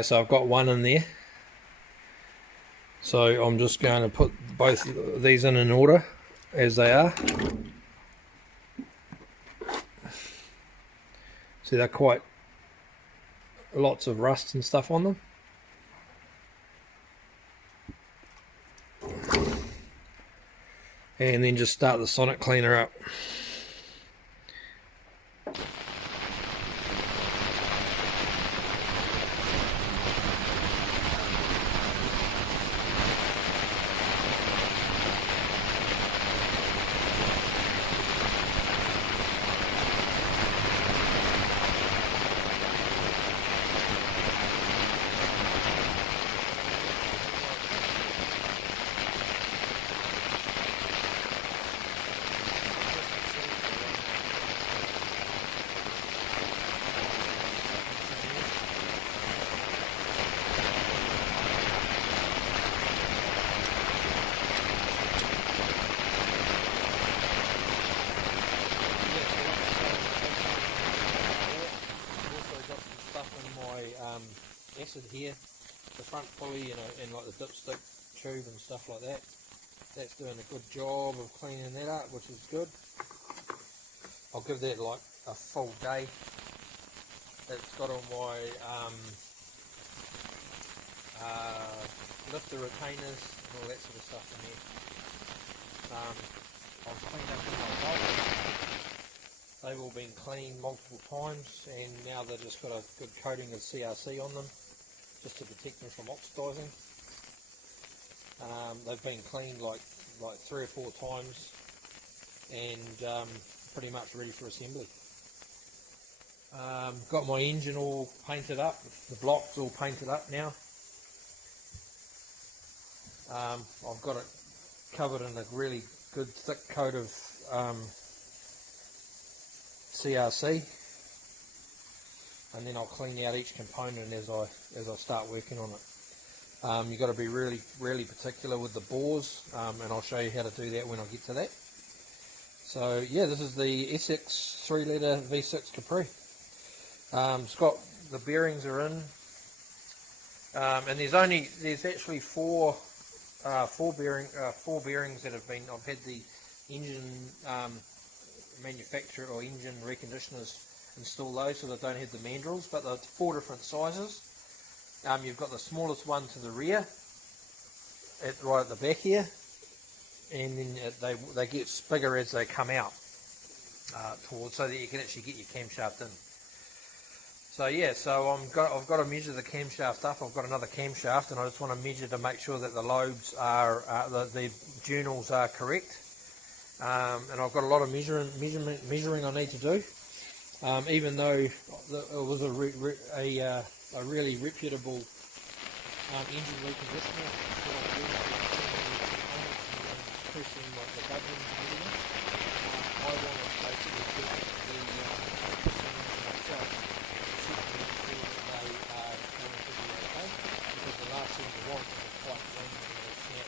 Okay, so I've got one in there. So I'm just going to put both of these in order as they are. See, they're quite lots of rust and stuff on them. And then just start the sonic cleaner up. Acid here, the front pulley and like the dipstick tube and stuff like that. That's doing a good job of cleaning that up, which is good. I'll give that like a full day. It's got all my lifter retainers and all that sort of stuff in there. I've cleaned up all my bolts. They've all been cleaned multiple times, and now they've just got a good coating of CRC on them, just to protect them from oxidising. They've been cleaned like 3 or 4 times, and pretty much ready for assembly. Got my engine all painted up, the blocks all painted up now. I've got it covered in a really good thick coat of CRC, and then I'll clean out each component as I start working on it. You've got to be really particular with the bores, and I'll show you how to do that when I get to that. So yeah, this is the Essex 3 litre V6 Capri. It's got the bearings are in, and there's actually four bearings that have been. I've had the engine manufacturer or engine reconditioners install those, so they don't have the mandrels, but they're 4 different sizes. You've got the smallest one to the rear, right at the back here, and then they get bigger as they come out towards, so that you can actually get your camshaft in. So yeah, so I've got to measure the camshaft up. I've got another camshaft, and I just want to measure to make sure that the lobes are the journals are correct. And I've got a lot of measuring I need to do. Even though it was a really reputable engine reconditioner, pressing like the buttons and everything, I want to basically get the myself, check to make sure that they are going to be okay, because the last thing you want is a tight ring and a snap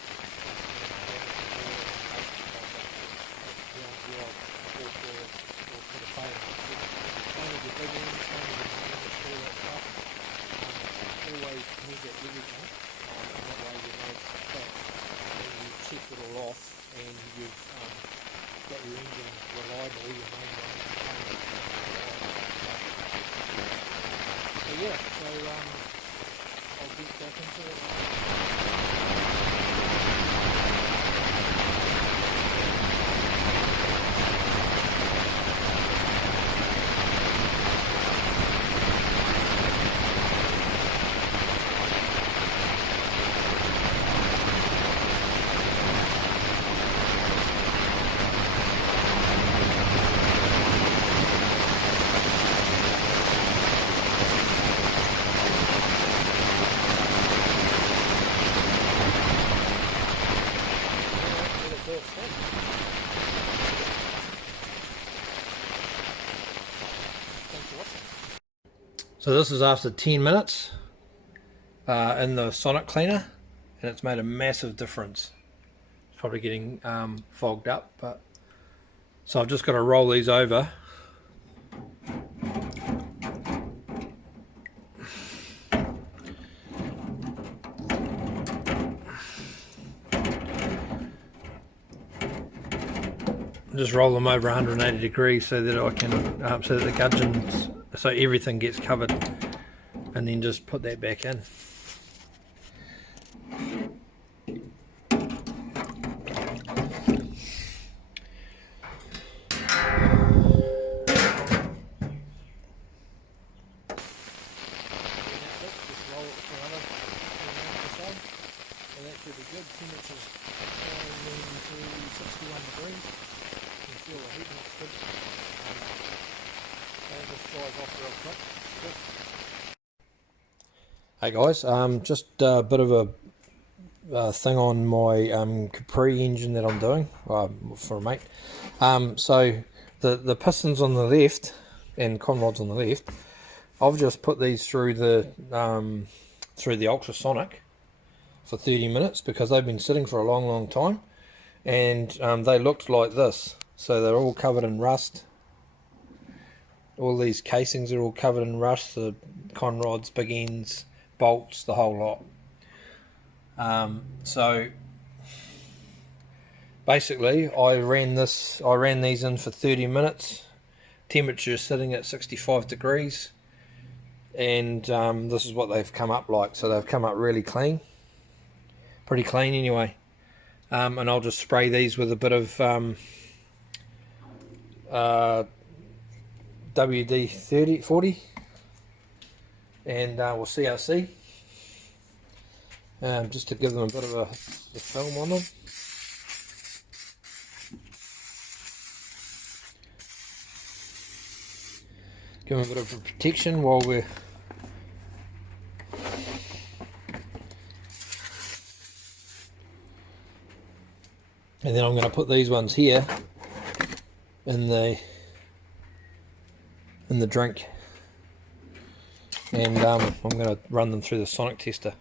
always measure everything, and that way you know it's back, and you check it all off, and you've got your engine reliable, your main one. So yeah, I'll get back into it. So this is after 10 minutes in the sonic cleaner, and it's made a massive difference. It's probably getting fogged up, but so I've just got to roll these over. just roll them over 180 degrees so that I can, so that the gudgeons, so everything gets covered, and then just put that back in. That should be good. Temperature's to 61 degrees. You can feel the heat and it's good. So this flies off real quick. Good. Hey guys, just a bit of a thing on my Capri engine that I'm doing for a mate. So the pistons on the left and conrods on the left, I've just put these through the ultrasonic for 30 minutes because they've been sitting for a long time, and they looked like this. So they're all covered in rust. All these casings are all covered in rust, the conrods, big ends, bolts, the whole lot. So basically I ran these in for 30 minutes, temperature sitting at 65 degrees, and this is what they've come up like. So they've come up really clean. Pretty clean anyway. And I'll just spray these with a bit of WD-40, and we'll CRC, just to give them a bit of a film on them. Give them a bit of a protection while we're and then I'm going to put these ones here in the drink, and I'm going to run them through the sonic tester.